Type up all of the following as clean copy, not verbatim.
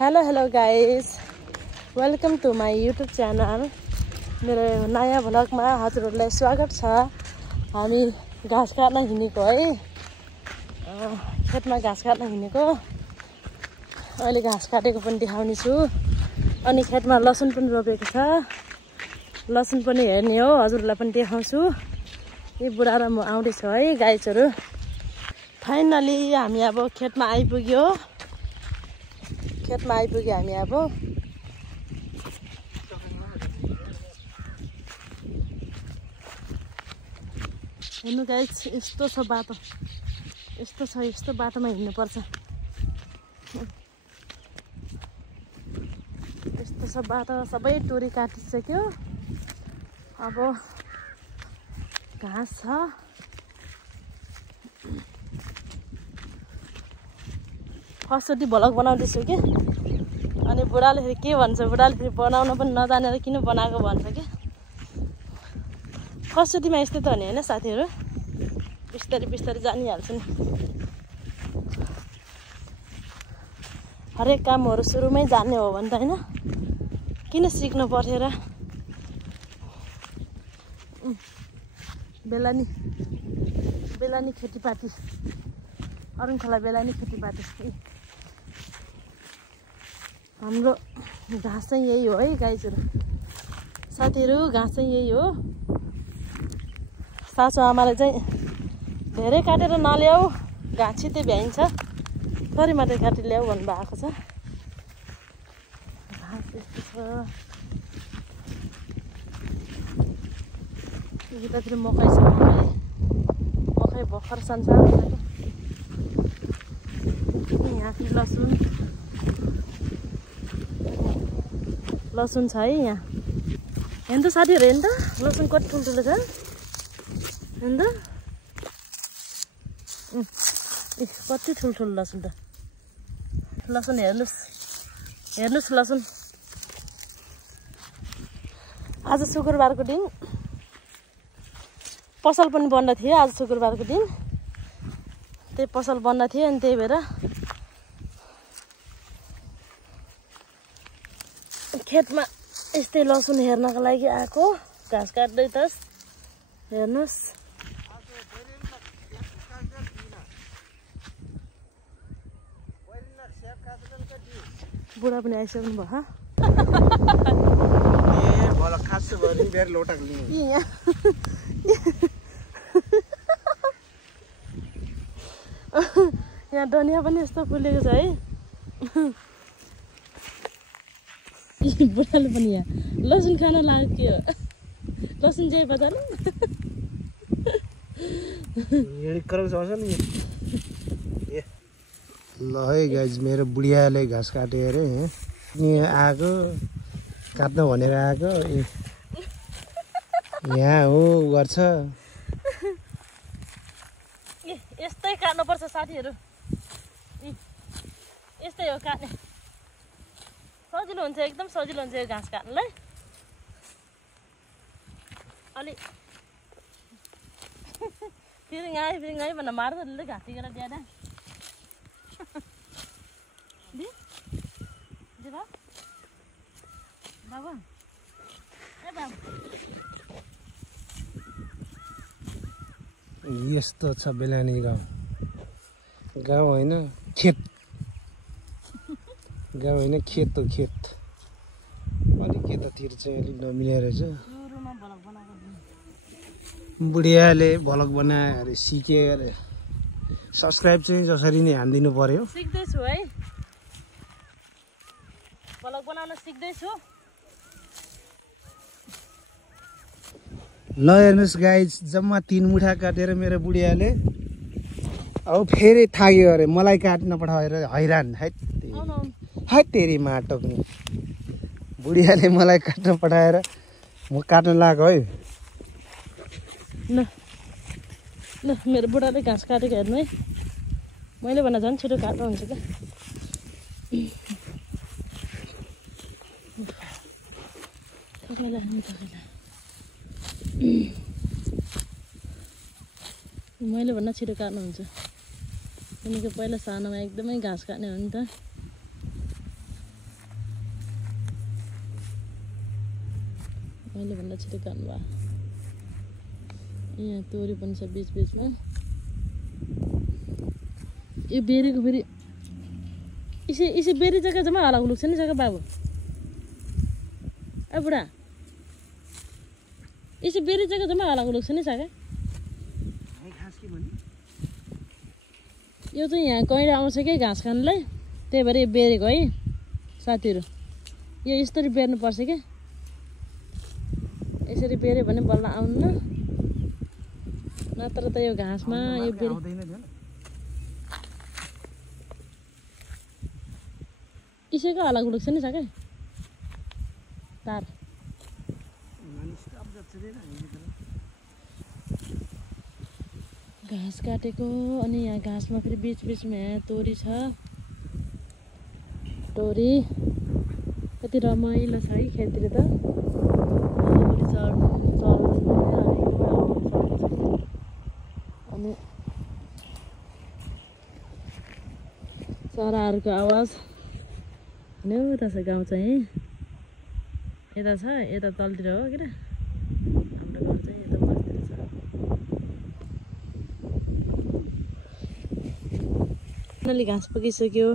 Hello guys, welcome to my YouTube channel. मेरो नयाँ भ्लगमा हजुरहरूलाई स्वागत छ। हामी घाँस काट्न हिँडेको है, खेतमा घाँस काट्न हिँडेको। अहिले घाँस काटेको पनि देखाउने छु। अनि खेतमा लसुन पनि रोपेको छ, लसुन पनि हेर्ने हो, हजुरहरूलाई पनि देखाउँछु। यी बुढा र म आउँदैछु है गाइसहरू। फाइनली हामी अब खेतमा आइपुग्यो हामी अब। हेर्नु गाइस, यस्तो छ बाटो, यस्तो बाटोमा हिँड्नुपर्छ। यस्तो छ बाटो, सबै टोरी काटिसक्यो। अब घाँस छ। फर्स्टचोटि भ्लग बनाउँदैछु कि। अनि बुढाले फेरि के भन्छ, बुढाले फेरि बनाउन पनि नजानेर किन बनाएको भन्छ कि। फर्स्टचोटिमा यस्तै त हो नि होइन साथीहरू, बिस्तारै जानिहाल्छ नि। हरेक कामहरू सुरुमै जान्ने हो भने त होइन, किन सिक्नु पर्थ्यो र। बेलानी खेतीपाती, अरुण खोला बेलानी खेतीपाती। हाम्रो घाँस चाहिँ यही हो है गाइसहरू, साथीहरू। घाँस चाहिँ यही हो। सासु आमाले चाहिँ धेरै काटेर नल्याऊ, घाँस छिट्टै भ्याइन्छ, थोरै मात्रै काटेर ल्याऊ भन्नुभएको छ। घाँस यस्तो छ। यतातिर मकै छ, मकै भर्खर सानो यहाँ फेरि लसुन छ है यहाँ। हेर्नु त साथीहरू, हेर्नु त लसुन कति ठुल्ठुलो छ, हेर्नु त। कति ठुल्ठुलो लसुन त। लसुन हेर्नुहोस् लसुन। आज शुक्रबारको दिन, पसल पनि बन्द थियो आज शुक्रबारको दिन। त्यही पसल बन्द थियो, अनि त्यही भएर खेतमा यस्तै लसुन हेर्नको लागि आएको। घाँस काट्दै त हेर्नुहोस्। बुढा पनि आइसक्नु भयो। यहाँ धनिया पनि यस्तो फुलेको छ है। बुढाले पनि यहाँ लसुन खान लाग्यो। लसुन चाहिँ बजार ल है गाइज, मेरो बुढियाले घाँस काट्यो अरे। नि आएको काट्न भनेर आएको, यहाँ हो गर्छ। यस्तै काट्नुपर्छ साथीहरू, यस्तै हो काट्ने। सजिलो हुन्छ, एकदम सजिलो हुन्छ यो घाँस काट्नलाई। अलि फेरि गाई भनेर मार्दै घाँस टिकेर दिएर बाबा ए बाबा। यस्तो छ बेलानी गाउँ होइन, खेत। गाउँ होइन, खेत हो खेत। अलिक यतातिर चाहिँ अलिक नमिलेर रहेछ। बुढियाले भ्लग बनायो अरे, सिके अरे। सब्सक्राइब चाहिँ जसरी नै हानिदिनु पर्यो। सिक्दैछु है, भ्लग बनाउन सिक्दैछु। ल हेर्नुहोस् गाइज, जम्मा 3 मुठा काटेर मेरो बुढियाले अब फेरि थाक्यो अरे, मलाई काट्न पठाएर हैरान। है तेरी मा टक्ने। बुढियाले मलाई काट्न पठाएर म काट्न लाग्यो है। ल मेरो बुढाले घाँस काटेको हेर्नु है। मैले भन्दा झन् छिटो काट्नु हुन्छ क्या। मैले भन्दा छिटो काट्नुहुन्छ। किनकि पहिला सानोमा एकदमै घाँस काट्ने हो नि त। मैले भन्दा छिटो काट्नु भयो यहाँ तोरी पनि छ बीचमा यो बेरीको फेरि इसे बेरी जग्गा जम्मा अलग अलग छ नि जग्गा बाबु ए बुढा इसे बेरी जग्गा जम्मा अलग अलग छ नि जग्गा यो चाहिँ यहाँ कहिले आउँछ क्या घाँस खानुलाई त्यही भएर यो बेरेको है साथीहरू यो यसरी बेर्नुपर्छ क्या यसरी बेर्यो भने बल्ल आउनु नत्र त यो घाँसमा यो बेरी इसैको अलग अलग छ नि सके तार घाँस काटेको अनि यहाँ घाँसमा फेरि बीचमा यहाँ तोरी छ तोरी कति रमाइलो छ है खेततिर त अनि चराहरूको आवाज उता छ गाउँ चाहिँ यता छ यता तलतिर हो के हाम्रो गाउँ चाहिँ यता बस्तिर छ अलि घाँस पकिसक्यो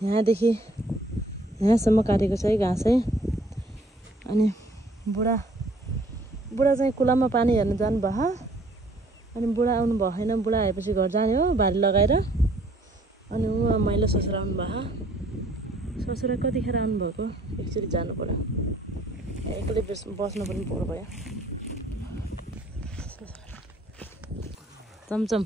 यहाँदेखि यहाँसम्म काटेको छ है घाँस है अनि बुढा चाहिँ कुलामा पानी हेर्न जानुभयो अनि बुढा आउनु भएन बुढा आएपछि घर जाने हो भारी लगाएर अनि उहाँ माइलो ससुरा आउनु भयो ससुरा कतिखेर आउनुभएको एकचोटि जानु पर्यो एक्लै बस्नु पनि पर्नु भयो चमचम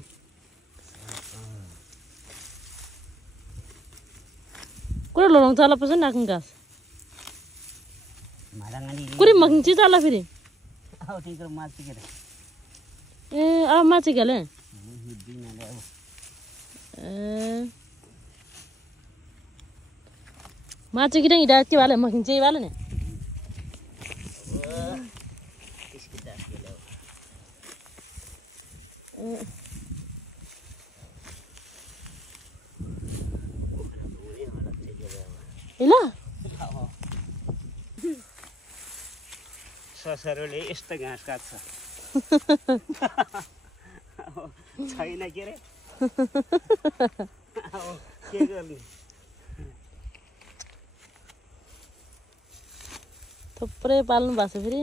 कुरा लोरङ चला पर्छ नि नाक्नु घाँस कुरी मकिन्छ चला फेरि ए अब माछी खेले माछी किन हिँडा के वाले मकिन्छ यही वाले ने ल ससुराले यस्तो घाँस काट्छ छैन के रे के गर्ने थुप्रै पाल्नु भएको छ फेरि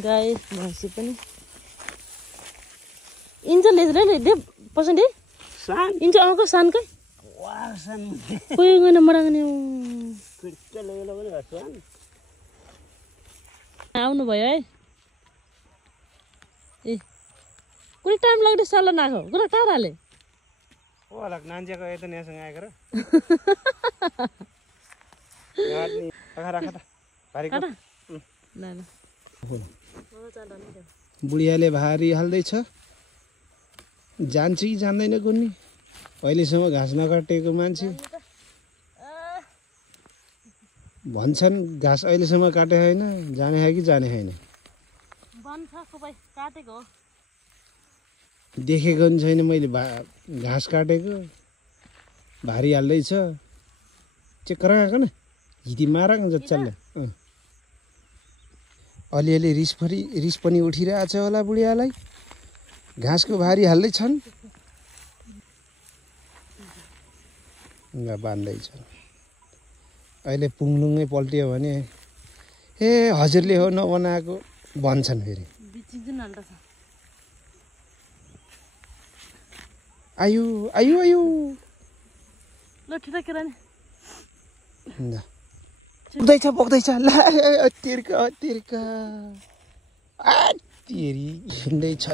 गाई भैँसी पनि इन्च ले पसन्द सान इन्च आउँको सानकै वासन कोही गएन मराउने कुट्टा लगेर पनि गर्छन् आउनु भयो है ए कुनै टाइम लाग्दै सल्लाह नाखो कुरा टाढाले ओ हलक नान्जेको यता नेसँग आएको र बुढियाले भारी हाल्दैछ जान्छ कि जान्दैन कुन्नी अहिलेसम्म घाँस नकाटेको मान्छे भन्छन् घाँस अहिलेसम्म काटे होइन जाने है कि जाने होइन देखेको पनि छैन मैले घाँस काटेको भारी हाल्दैछ चेक गराएको न हिँडी माराको जच्चाले अलिअलि रिस पनि उठिरहेछ होला बुढियालाई घाँसको भारी हाल्दैछन् बान्दैछ अहिले पुङलुङ्गै पल्टियो भने ए हजुरले हो नबनाएको भन्छन् फेरि आयु आयु आयु बग्दैछ ल तिर्का तिर्का तेरी हिँड्दैछ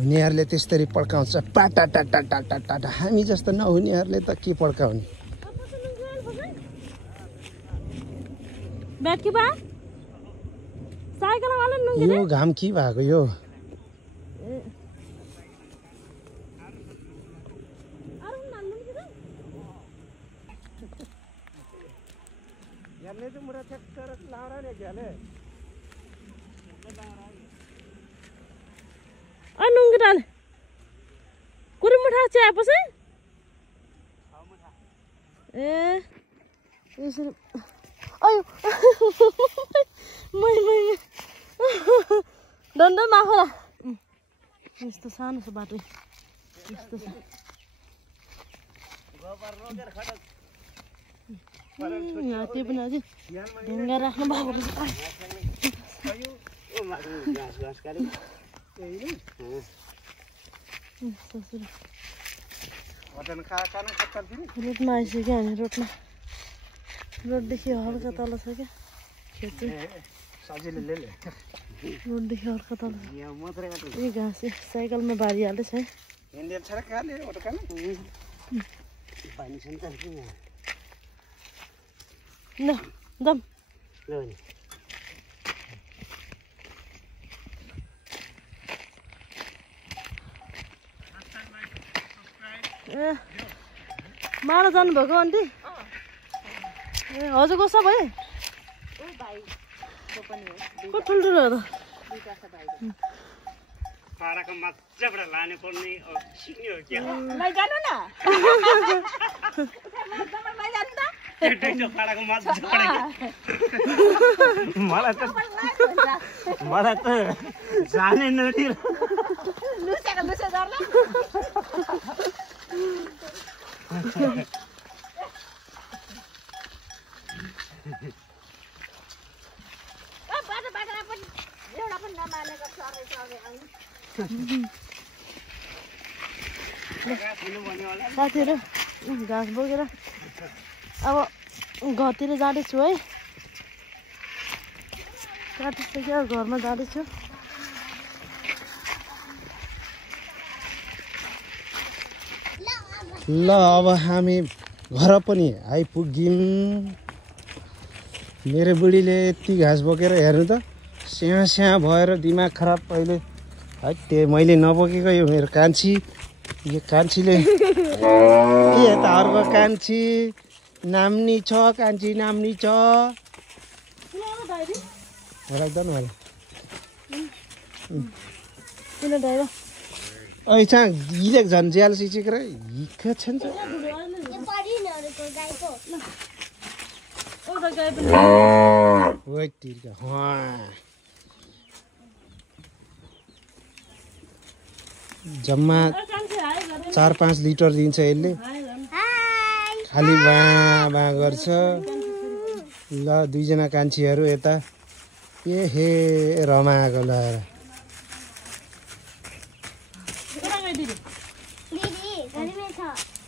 हुनेहरूले त्यसरी पड्काउँछ टाटा हामी जस्तो नहुनेहरूले त के पड्काउने यो घाम के भएको यो साँच्चै आएपछि ए यसरी अयो डन्ड माखोला यस्तो सानो छ बाटो यस्तो छ यहाँ त्यो पनि अझै ढुङ्गा राख्नु भएको रोडमा आइसक्यो हामी रोडदेखि हल्का तल छ क्या खेत रोडदेखि हल्का तल ए घाँस साइकलमा बारिहाल्दैछ है ल दम ए मारा जानुभएको आन्टी ए हजुर कसो भयो को ठुल्ठुलो हो त पाराको मजाबाट लाने पर्ने सिक्ने हो क्या लैजानु न पाराको मलाई त जानेन नि लुसेको लुसे गर्न साथीहरू घाँस बोकेर अब घरतिर जाँदैछु है काटिसक्यो घरमा जाँदैछु ल अब हामी घर पनि आइपुग्यौँ मेरो बुढीले यति घाँस बोकेर हेर्नु त स्याहाँ स्याहाँ भएर दिमाग खराब अहिले है त्यो मैले नबोकेको यो मेरो कान्छी यो कान्छीले के त अर्को कान्छी नाम्नी छ कान्छी नाम्नी छ राख्दैन होला किन दाइरा ऐ छा हिलेक झन् ज्याल सिचेर हिक्क छन्छ जम्मा 4-5 लिटर दिन्छ यसले खाली बा गर्छ ल दुईजना कान्छीहरू यता ए हे रमाएको ल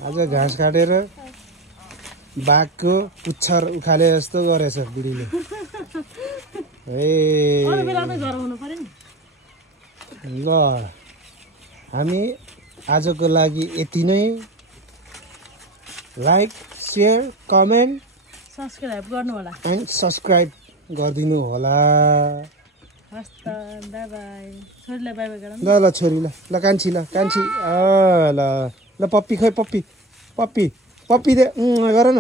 आज घाँस काटेर बाघको पुच्छर उखाले जस्तो गरेछ बुढीले ल हामी आजको लागि यति नै लाइक शेयर कमेन्ट सब्स्क्राइब गर्नु होला एन्ड सब्स्क्राइब गरिदिनु होला बाई बाई छोरीलाई बाई बाई गर ल ल छोरी ल ल कान्छी ल ल ल पप्पी खोइ पप्पी दे गर न